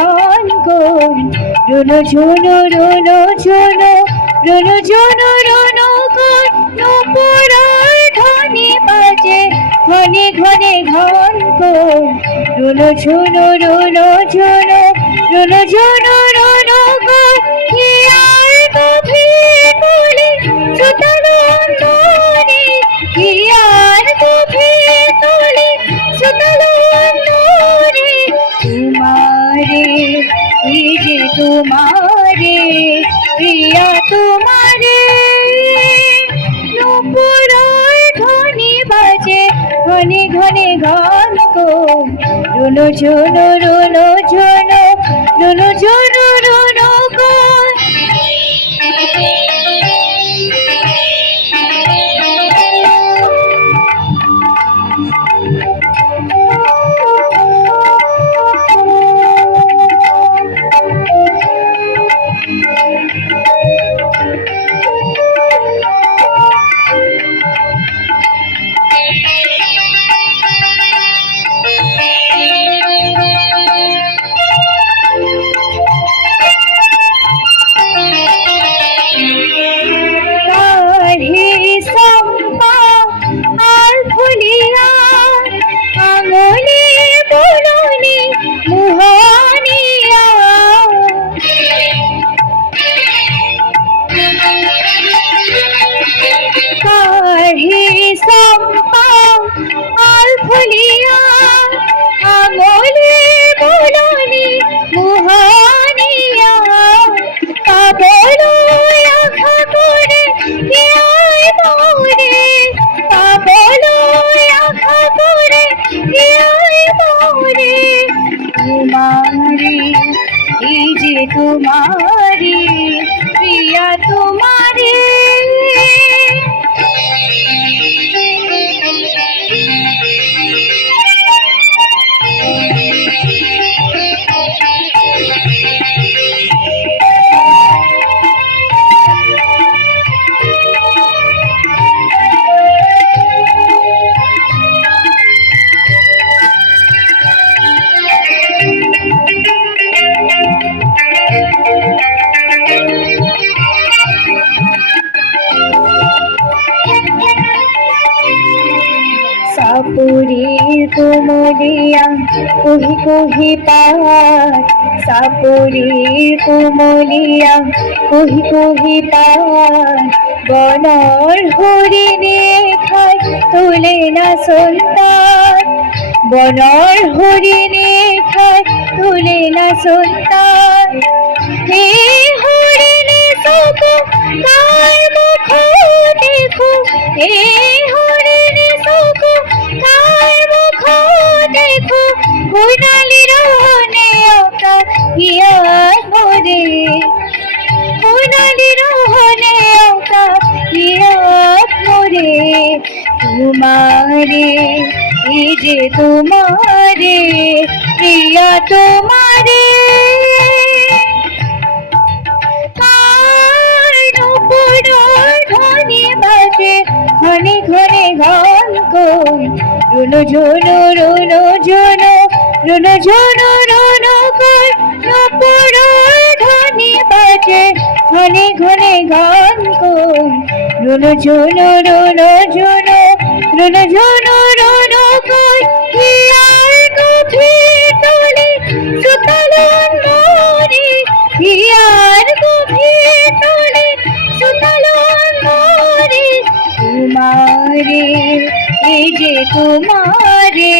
গান কই রুনু ঝুনু রুনু ঝুনু রুনু ঝুনু রুনু কই নুপুরের ধ্বনি বাজে ঘনে ঘনে গান কই রুনু ঝুনু রুনু ঝুনু রুনু ঝুনু রুনু কই হিয়ার গভীর তুলি সুতালো অন্তরে হিয়ার গভীর তুলি সুতালো অন্তরে তোমারে এই যে তোমারে প্রিয়া তোমারে নুপুরের ধ্বনি বাজে ঘনে ঘনে গান কই রুনু ঝুনু রুনু ঝুনু রুনু ঝুনু রুনু কই তোমারে এই যে তোমারে প্রিয়া তোমারে সাপুরীর কোমলিয়া কহি কহি পার সাপুরীর কোমলিয়া কহি কহি পার বনর হরিণে খায় তুলে না সন্তান বনর হরিণে খায় তুলে না সন্তান হে হরিণে সগো তার মুখ দেখো হে হরিণে সগো তার মুখ দেখো হুনালি রোহনে ওকা হিয়ার মোরে হুনালি রোহনে ওকা হিয়ার মোরে তোমারে এই যে তোমারে প্রিয়া তোমারে ধ্বনি বাজে ঘনে ঘনে গান কই রুনু ঝুনু রুনু ঝুনু রুনু ঝুনু রুনু কই নুপুরের ধ্বনি বাজে ঘনে ঘনে গান কই রুনু ঝুনু রুনু ঝুনু রুনু ঝুনু রুনু কই হিয়ার গভীর তুলি সুতালো অন্তরে হিয়ার গভীর তুলি সুতালো অন্তরে তোমারে এই যে তোমারে